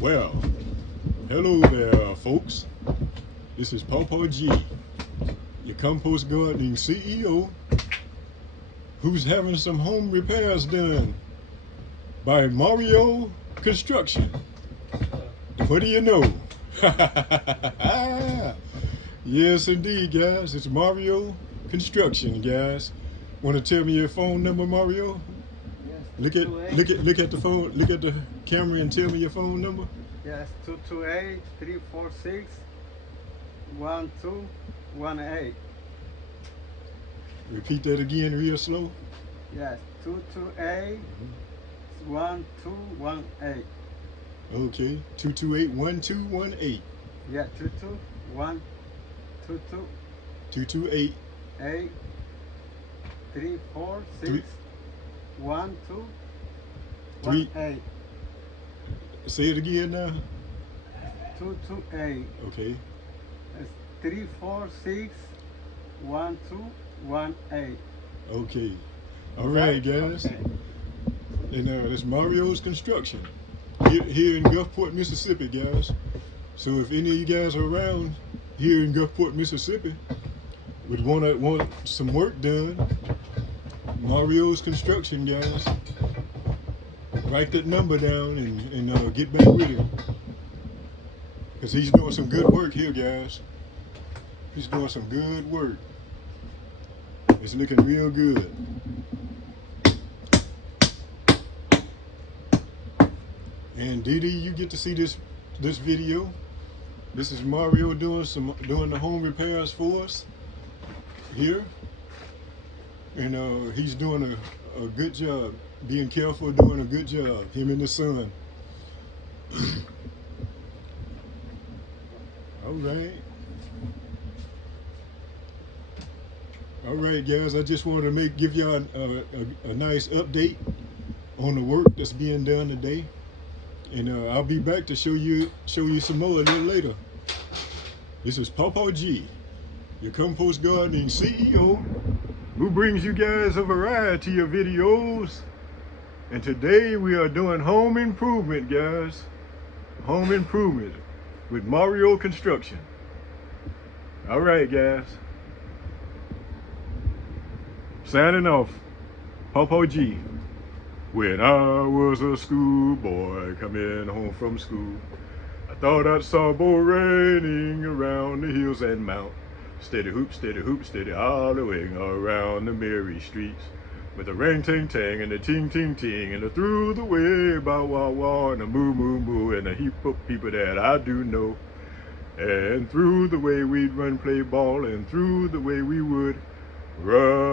Well, hello there, folks. This is Ppgees, your compost gardening CEO, who's having some home repairs done by Mario Construction. What do you know? Yes, indeed, guys. It's Mario Construction, guys. Want to tell me your phone number, Mario? Yes. Look at the phone. Look at the camera and tell me your phone number. Yes, 228-346-1218. Repeat that again, real slow. Yes, 228-1218. Okay, 228-1218. Yeah, 228 346-1218. Say it again now. 228 Okay. 346-1218. Okay. All right, guys. Okay. And that's Mario's Construction here in Gulfport, Mississippi, guys. So if any of you guys are around here in Gulfport, Mississippi, would want some work done, Mario's Construction, guys. Write that number down and get back with him, because he's doing some good work here, guys. He's doing some good work. It's looking real good. And Dee Dee, you get to see this video. This is Mario doing the home repairs for us here, and he's doing a good job, being careful, doing a good job. Him and the son. All right, guys. I just wanted to give y'all a nice update on the work that's being done today, and I'll be back to show you some more a little later. This is Ppgees, your compost gardening CEO, who brings you guys a variety of videos. And today we are doing home improvement, guys. Home improvement with Mario Construction. All right, guys. Signing off, Ppgees. When I was a schoolboy coming home from school, I thought I saw a boy raining around the hills and mount. Steady hoop, hollowing around the merry streets, with a ring ting tang and a ting ting ting and a through the way bow wow wow and a moo moo moo and a heap of people that I do know. And through the way we'd run play ball, and through the way we would run